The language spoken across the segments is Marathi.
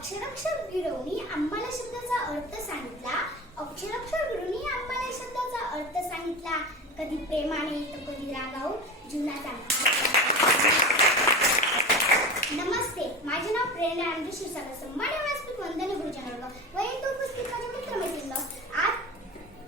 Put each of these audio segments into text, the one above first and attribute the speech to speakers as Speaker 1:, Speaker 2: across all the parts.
Speaker 1: अक्षराक्षर गिरवणी आम्हाला शब्दाचा अर्थ सांगितला. अक्षराक्षर गिरवणी आम्हाला शब्दाचा अर्थ सांगितला. कधी प्रेमाने तर कधी रागावून जीवनाचा नमस्ते माझे नाव प्रेरणा अंजू क्षीरसागर सम्मान्य व्यासपीठ वंदन गुरुजन वर्ग तो उपस्थित माझे मित्र मैत्रिणी आज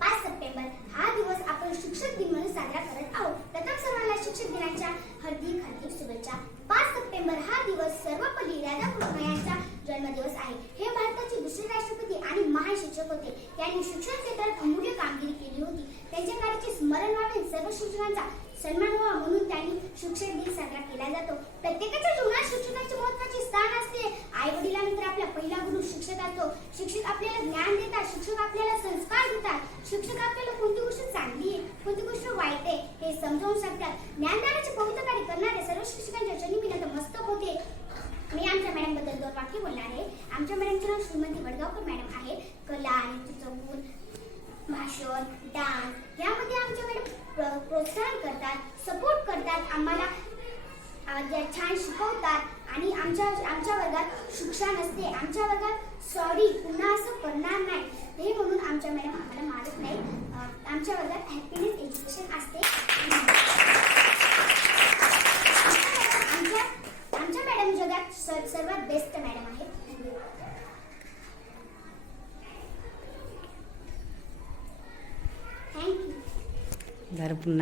Speaker 1: पाच सप्टेंबर हा दिवस आपण शिक्षक दिन म्हणून साजरा करत आहोत. प्रथम सर्वांना शिक्षक दिनाच्या हार्दिक हार्दिक शुभेच्छा. पाच सप्टेंबर हा दिवस सर्वपल्ली राधाकृष्ण यांचा जन्मदिवस आहे. हे भारताचे दुसरे राष्ट्रपती आणि महान शिक्षक होते. त्यांनी शिक्षण क्षेत्रात अमूल्य कामगिरी केली होती. त्यांच्या कार्याचे स्मरण व्हावे सर्व शिक्षकांचा सन्मान व्हावा म्हणून त्यांनी शिक्षण दिन साजरा केला जातो. प्रत्येकाच्या जीवनात शिक्षकाचे महत्त्वाचे स्थान असते. आई वडिलांनंतर आपला पहिला गुरु शिक्षक असतो. शिक्षक आपल्याला ज्ञान देतात. शिक्षक आपल्याला संस्कार देतात. शिक्षक आपल्याला कोणती गोष्ट चांगली आहे कोणती गोष्ट वाईट आहे हे समजावून सांगतात. ज्ञानदानाचे पवित्र कार्य करणारे सर्व शिक्षकांच्या चरणी मी नतमस्तक होते मी आमच्या मॅडमबद्दल दोन वाक्य बोलणार आहे आमच्या मॅडमचे नाव श्रीमती वडगावकर मॅडम आहे कला नेतृत्व गुण भाषण डान्स यामध्ये आमच्या मॅडम प्रोत्साहन करतात सपोर्ट करतात. आम्हाला छान शिकवतात आणि आमच्या आमच्या वर्गात शिक्षा नसते आमच्या वर्गात सॉरी पुन्हा असं करणार नाही. हे म्हणून आमच्या मॅडम आम्हाला मारत नाही. आमच्या वर्गात हॅपीनेस एज्युकेशन असते. आमच्या आमच्या मॅडम जगात सर्वात बेस्ट मॅडम आहेत थँक्यू
Speaker 2: जरा पुन्हा